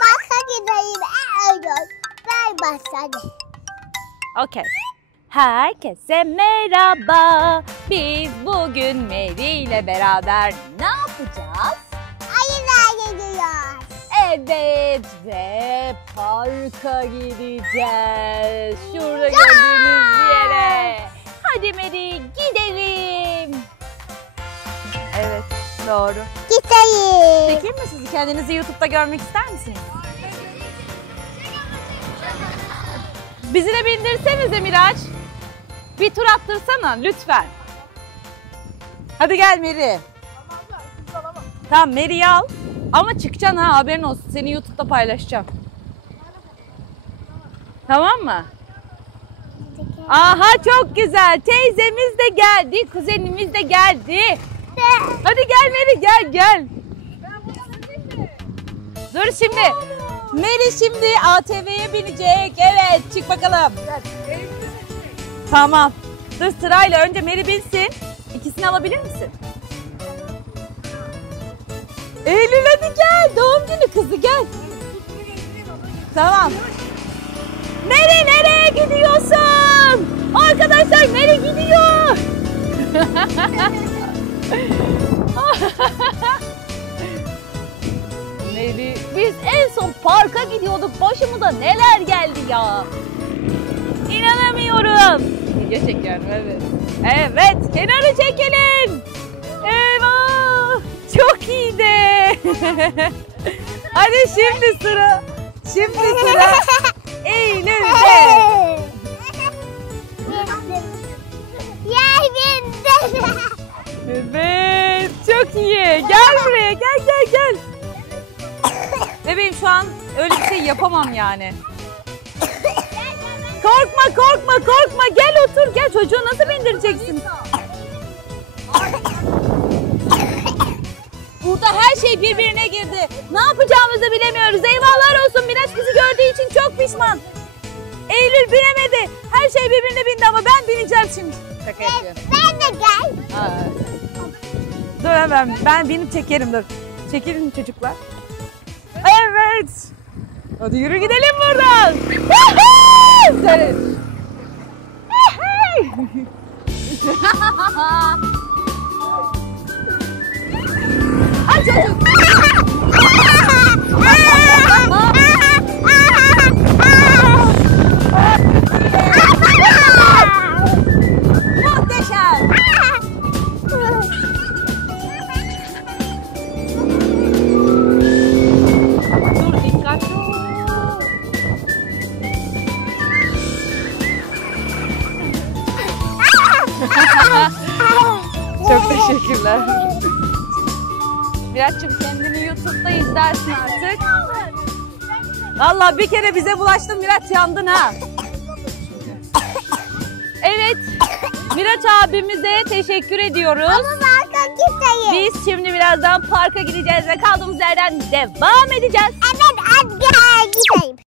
başa gideyim. Ben başladım. Okey. Herkese merhaba. Biz bugün Mary ile beraber ne yapacağız? Ayılar gidiyoruz. Evet ve parka gideceğiz. Şurada gördüğünüz yere. Hadi Mary gidelim. Evet doğru. Gidelim. Çekeyim mi sizi? Kendinizi YouTube'da görmek ister misiniz? Bizi de bindirsenize Miraç. Bir tur attırsana lütfen. Hadi gel Mary. Tamam Mary'i al. Ama çıkacaksın ha, haberin olsun. Seni YouTube'da paylaşacağım. Tamam mı? Aha çok güzel. Teyzemiz de geldi. Kuzenimiz de geldi. Hadi gel Mary, gel gel. Dur şimdi. Mary şimdi ATV'ye binecek. Evet çık bakalım. Tamam. Dur sırayla önce Mary binsin. İkisini alabilir misin? Eylül hadi gel. Doğum günü kızı gel. Tamam. Mary nereye gidiyorsun? Arkadaşlar Mary gidiyor. Mary, biz en son parka gidiyorduk. Başımıza neler geldi ya. İnanamıyorum. Video çekiyorum evet. Evet kenarı çekelim. Eyvah. Çok iyiydi. Hadi şimdi sıra. Eylül'de. Evet çok iyi. Gel buraya gel. Bebeğim şu an öyle bir şey yapamam yani. Korkma. Gel otur gel. Çocuğu nasıl bindireceksin? Burada her şey birbirine girdi. Ne yapacağımızı bilemiyoruz. Eyvahlar olsun. Miraç bizi gördüğü için çok pişman. Eylül binemedi. Her şey birbirine bindi ama ben bineceğim şimdi. Şaka yapıyorum. Ben de gel. Dur hemen ben binip çekerim dur. Çekilin çocuklar. Evet. Hadi yürü gidelim buradan. Söyle. Ay çocuk. Muhteşem. Dur dikkatli ol. Çok teşekkürler. Miraç'cığım kendini YouTube'da izlersin artık. Vallahi bir kere bize bulaştın Miraç, yandın ha. Evet. Miraç abimize teşekkür ediyoruz. Ama parka gideyim. Biz şimdi birazdan parka gideceğiz ve kaldığımız yerden devam edeceğiz. Evet hadi gideyim.